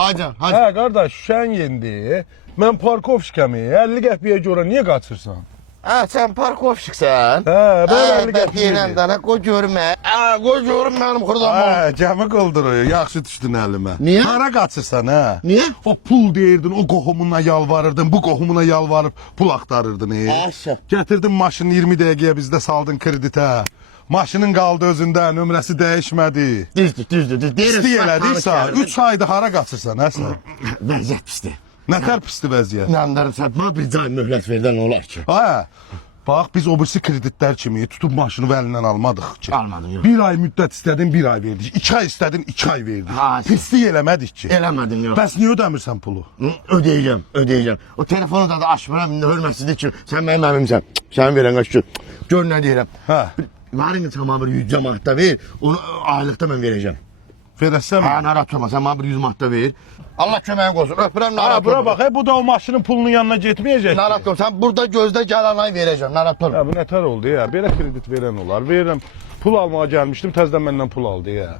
Hacı. Hə qardaş, şən yendi. Mən parkovşikəmi 50 qəpiyə görə niyə qaçırsan? Sen parkovşiksən. Ben 50 qəpiyə. Yenen dana koy görme. Koy görme benim kurdamam. Gəmi qıldıruyor, yaxşı düşdün əlimə. Niyə? Hara qaçırsan, hə? Niyə? O pul deyirdin, o qohumuna yalvarırdın, bu qohumuna yalvarıb pul axtarırdın. Aşağı. Gətirdin maşını 20 dəqiqəyə bizdə saldın kreditə. Maşının qaldı özündə, nömrəsi dəyişmədi. Düzdür. Pisti elədiysə, 3 ayda hara qaçırsan, hə sən? Vəziyyət pisdir. Nətər pisdi vəziyyət? İnanlarım satma bir can mühlət verdən olar ki. Hə, bax biz o birisi kreditlər kimi tutub maşını əlindən almadıq ki. Almadın, yox. 1 ay müddət istədin, 1 ay verdik. 2 ay istədin, 2 ay verdik. Ha, Pislik eləmədik ki. Eləmədin, yox. Bəs niyə ödəmirsən pulu? Ödeyeceğim. O telefonu da açmıram, hörmətsizlik ki. Sen benim əmimsən. Sen veren kaç ki. Gör ne deyirəm. Hə, Varın tamam bir 100 manatda ver. Onu aylıkta ben vereceğim. verəsəm. Ha, narahat olma. Sen bana bir 100 manatda ver. Allah köməyin olsun. Öpürəm, narahat Ha, bura olma. bax, bu da o maşının pulunun yanına getməyəcək. Narahat olma. Sen burada gözde gelen ay vereceğim. Narahat olma. Ya bu nətər oldu ya? Belə kredit verən olar. Verirəm. Pul almağa gəlmişdim, təzədən məndən pul aldı ya.